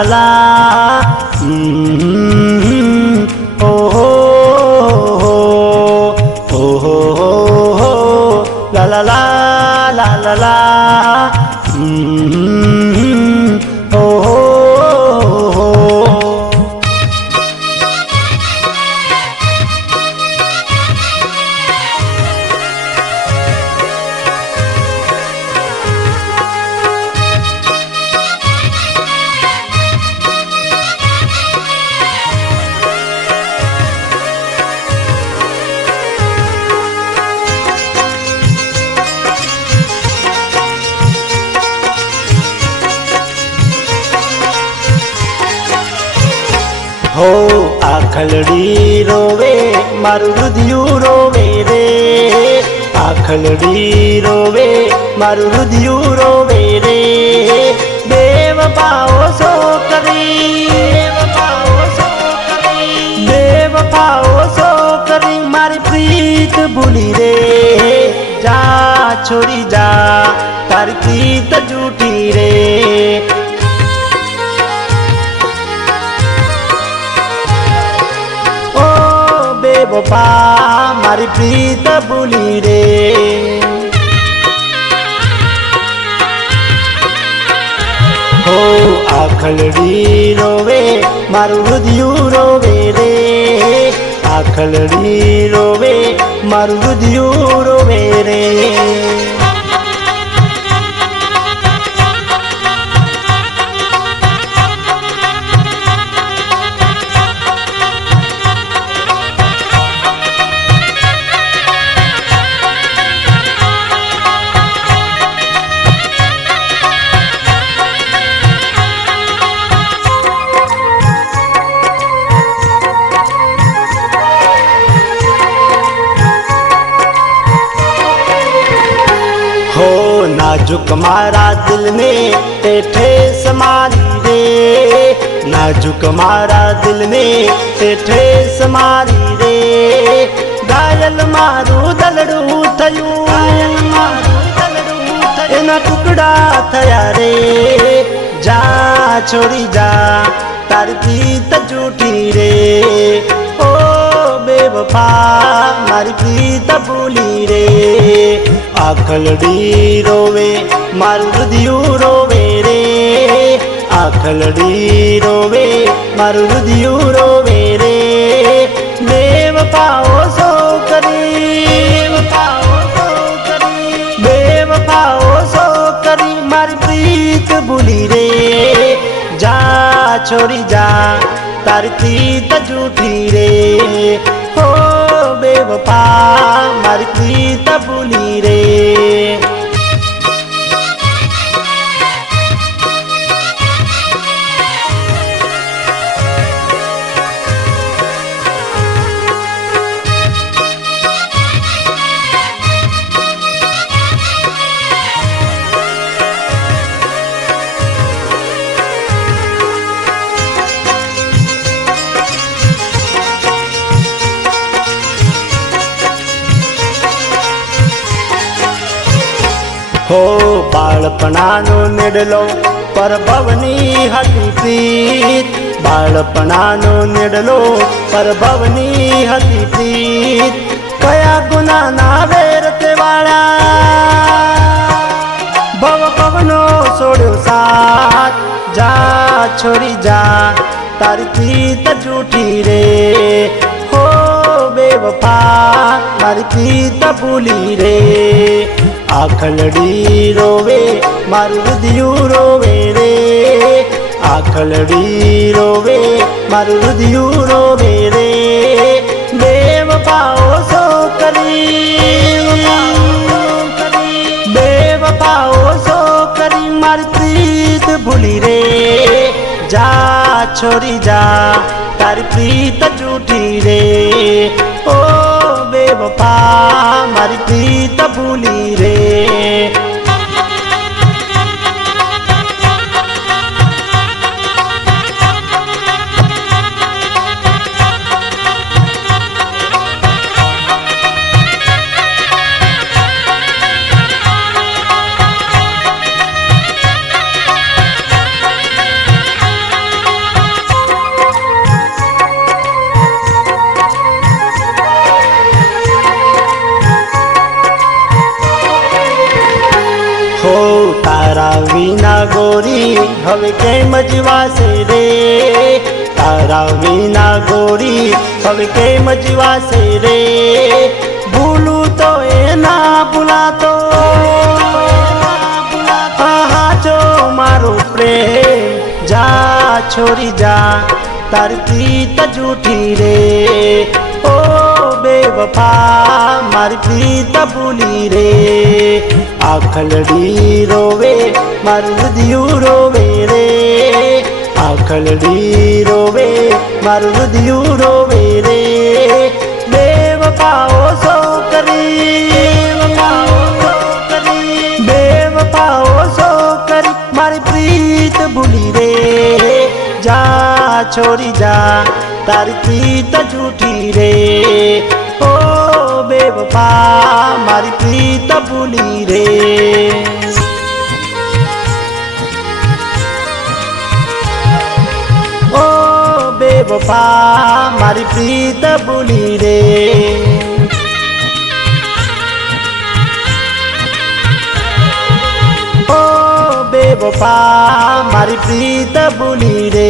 ला ला ओ हो ओ हो ला ला ला ला ला ला ओ हो हो आखलड़ी रोवे मारू रुधियू रोवे रे आखलड़ी रोवे मारू रुधियू रोवे रे बेवफाओ सो करी बेवफाओ सो करी मारी प्रीत भूली रे जा छोड़ी जा तारी प्रीत झूठी रे बेवफा मारी प्रीत भूली रे हो आखलड़ी रोवे मारू रुधियू रोवे रे आखलड़ी रोवे मारू रुधियू रोवे रे हो नाजुक मारा दिल में ठेस मारी रे नाजुक मारा दिल में ठेस मारी रे घायल मारू दलड़ू थयू एना टुकड़ा थया रे जा छोड़ी जा तारी प्रीत झूठी रे ओ बेवफा मारी प्रीत भूली रे आखलड़ी रोवे मारू रुधियू रोवे रे आखलड़ी रोवे मारू रुधियू रोवे रे बेवफाओ सो करी बेवफाओ सो करी मारी प्रीत भूली रे जा छोड़ी जा तारी प्रीत झूठी रे हो बेवफा मारी प्रीत भूली रे हो बाळपणानो निडलो परभवनी हती प्रीत बाळपणानो निडलो परभवनी हती प्रीत कया गुनाना वेरते वाळा भव पवनो सोड्यो साथ जा छोड़ी जा तारी प्रीत झूठी रे हो बेवफा मारी प्रीत भूली रे आखलड़ी रोवे मारू रुधियू रोवे रे आखलड़ी रोवे मारू रुधियू रोवे रे बेवफाओ सो करी बेवफाओ सो करी मारी प्रीत भूली रे जा छोड़ी जा तारी प्रीत झूठी रे ओ बेवफा मारी प्रीत भूली रे હવે કેમ જીવાશે રે તારા વિના ગોરી હવે કેમ જીવાશે રે ભૂલું તો એ ના ભૂલાતો હાચો મારો પ્રેમ જા છોરી જા તારી પ્રીત જૂઠી રે ઓ બેવફા મારી પ્રીત ભૂલી રે આખલડી રોવે મારું હૃદયું રોવે રે આખલડી રોવે મારું હૃદયું રોવે રે બેવફાઓ સો કરી બેવફાઓ સો કરી મારી પ્રીત ભૂલી રે જા છોરી જા તારી પ્રીત જૂઠી રે ઓ બેવફા મારી પ્રીત ભૂલી રે ઓ બેવફા મારી પ્રીત ભૂલી રે ઓ બેવફા મારી પ્રીત ભૂલી રે